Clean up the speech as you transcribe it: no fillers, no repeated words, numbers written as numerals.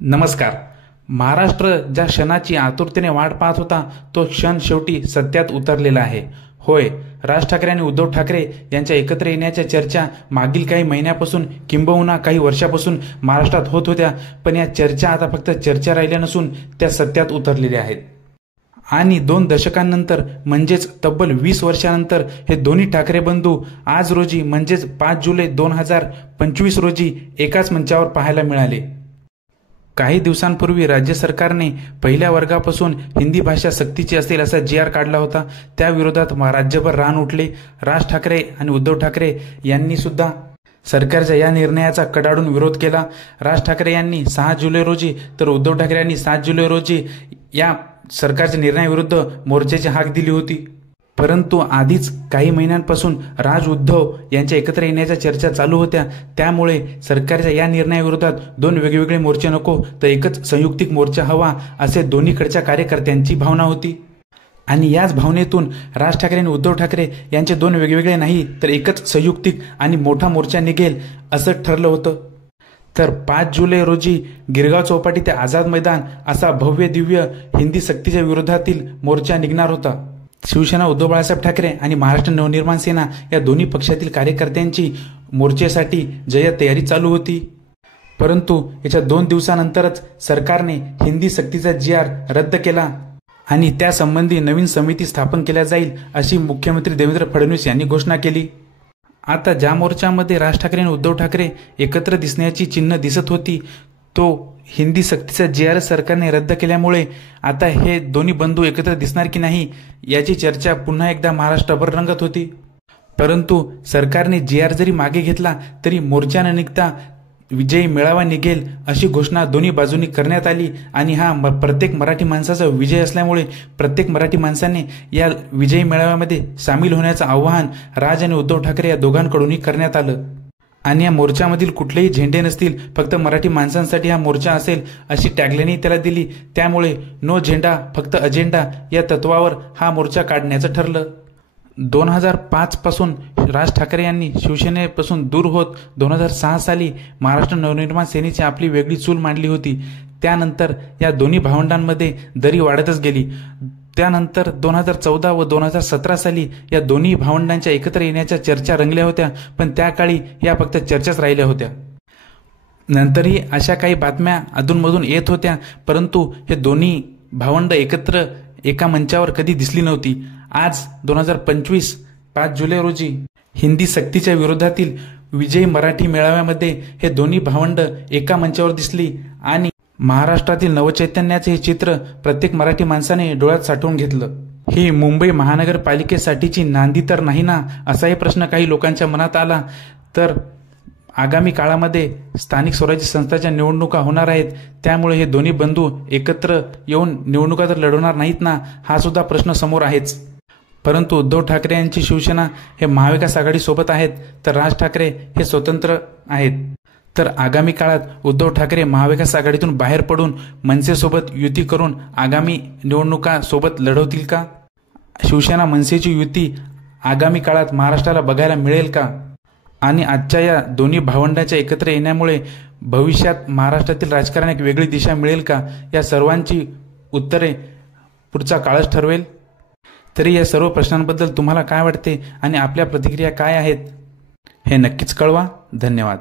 नमस्कार. महाराष्ट्र ज्या क्षणाची आतुरतेने वाट पाहत होता तो क्षण शेवटी सत्यात उतरलेला आहे. होय, राज ठाकरे आणि उद्धव ठाकरे यांच्या एकत्र येण्याच्या चर्चा मागील काही महिन्यापासून किंबहुना काही वर्षापासून महाराष्ट्रात होत होत्या, पण या चर्चा आता फक्त चर्चा राहिल्या नसून त्या सत्यात उतरलेल्या आहेत. आणि 2 दशकांनंतर म्हणजेच तब्बल 20 वर्षांनंतर हे दोन्ही ठाकरे बंधू आज रोजी म्हणजेच 5 जुलै 2025 रोजी एकाच मंचावर पाहायला मिळाले. काही दिवसांपूर्वी राज्य सरकारने पहिल्या वर्गापासून हिंदी भाषा सक्तीची असेल असा जी.आर. काढला होता. त्या विरोधात राज्यभर रान उठले. राज ठाकरे आणि उद्धव ठाकरे यांनी सुद्धा सरकारच्या या निर्णयाचा कडाडून विरोध केला. राज ठाकरे यांनी 6 जुलै रोजी तर उद्धव ठाकरे यांनी 7 जुलै रोजी या सरकारच्या निर्णयाविरुद्ध मोर्चाची हाक दिली होती. परंतु आधीच काही महिन्यांपासून राज उद्धव यांच्या एकत्र येण्याच्या चर्चा चालू होत्या. त्यामुळे सरकारच्या या निर्णयाविरोधात 2 वेगवेगळे मोर्चे नको तर एकच संयुक्तिक मोर्चा हवा असे दोन्हीकडच्या कार्यकर्त्यांची भावना होती. आणि याच भावनेतून राज ठाकरे आणि उद्धव ठाकरे यांचे 2 वेगवेगळे नाही तर एकच संयुक्तिक आणि मोठा मोर्चा निघेल असं ठरलं होतं. तर 5 जुलै रोजी गिरगाव चौपाटी ते आझाद मैदान असा भव्य दिव्य हिंदी सक्तीच्या विरोधातील मोर्चा निघणार होता. शिवसेना उद्धव बाळासाहेब ठाकरे आणि महाराष्ट्र नवनिर्माण सेना या दोन्ही पक्षातील कार्यकर्त्यांची मोर्चेसाठी जय्यत तयारी चालू होती. परंतु याच्या 2 दिवसानंतरच सरकारने हिंदी सक्तीचा जी.आर. रद्द केला आणि त्यासंबंधी नवीन समिती स्थापन केल्या जाईल अशी मुख्यमंत्री देवेंद्र फडणवीस यांनी घोषणा केली. आता ज्या मोर्चामध्ये राज ठाकरे आणि उद्धव ठाकरे एकत्र दिसण्याची चिन्ह दिसत होती तो हिंदी सक्तीचा जी.आर. सरकारने रद्द केल्यामुळे आता हे दोन्ही बंधू एकत्र दिसणार की नाही याची चर्चा पुन्हा एकदा महाराष्ट्रभर रंगत होती. परंतु सरकारने जी.आर. जरी मागे घेतला तरी मोर्चा न निघता विजयी मेळावा निघेल अशी घोषणा दोन्ही बाजूंनी करण्यात आली. आणि हा प्रत्येक मराठी माणसाचा विजय असल्यामुळे प्रत्येक मराठी माणसाने या विजयी मेळाव्यामध्ये सामील होण्याचं आवाहन राज आणि उद्धव ठाकरे या दोघांकडूनही करण्यात आलं. आणि या मोर्चामधील कुठलेही झेंडे नसतील, फक्त मराठी माणसांसाठी हा मोर्चा असेल अशी टॅगलाईनही त्याला दिली. त्यामुळे नो झेंडा फक्त अजेंडा या तत्वावर हा मोर्चा काढण्याचं ठरलं. 2005 पासून राज ठाकरे यांनी शिवसेनेपासून दूर होत 2006 साली महाराष्ट्र नवनिर्माण सेनेची आपली वेगळी चूल मांडली होती. त्यानंतर या दोन्ही भावंडांमध्ये दरी वाढतच गेली. त्यानंतर 2014 व 2017 साली या दोन्ही भावंडांच्या एकत्र येण्याच्या चर्चा रंगल्या होत्या, पण त्या काळी या फक्त चर्चाच राहिल्या होत्या. नंतरही अशा काही बातम्या अधूनमधून येत होत्या, परंतु हे दोन्ही भावंड एकत्र एका मंचावर कधी दिसली नव्हती. आज 2025 5 जुलै रोजी हिंदी सक्तीच्या विरोधातील विजयी मराठी मेळाव्यामध्ये हे दोन्ही भावंड एका मंचावर दिसली आणि महाराष्ट्रातील नवचैतन्याचे हे चित्र प्रत्येक मराठी माणसाने डोळ्यात साठवून घेतलं. ही मुंबई महानगरपालिकेसाठीची नांदी तर नाही ना, असाही प्रश्न काही लोकांच्या मनात आला. तर आगामी काळामध्ये स्थानिक स्वराज्य संस्थांच्या निवडणुका होणार आहेत, त्यामुळे हे दोन्ही बंधू एकत्र येऊन निवडणुका तर लढवणार नाहीत ना, हा सुद्धा प्रश्न समोर आहेच. परंतु उद्धव ठाकरे यांची शिवसेना हे महाविकास आघाडीसोबत आहेत तर राज ठाकरे हे स्वतंत्र आहेत. तर आगामी काळात उद्धव ठाकरे महाविकास आघाडीतून बाहेर पडून मनसेसोबत युती करून आगामी निवडणुका सोबत लढवतील का? शिवसेना मनसेची युती आगामी काळात महाराष्ट्राला बघायला मिळेल का? आणि आजच्या या दोन्ही भावंडांच्या एकत्र येण्यामुळे भविष्यात महाराष्ट्रातील राजकारणात एक वेगळी दिशा मिळेल का? या सर्वांची उत्तरे पुढचा काळच ठरवेल. तरी या सर्व प्रश्नांबद्दल तुम्हाला काय वाटते आणि आपल्या प्रतिक्रिया काय आहेत हे नक्कीच कळवा. धन्यवाद.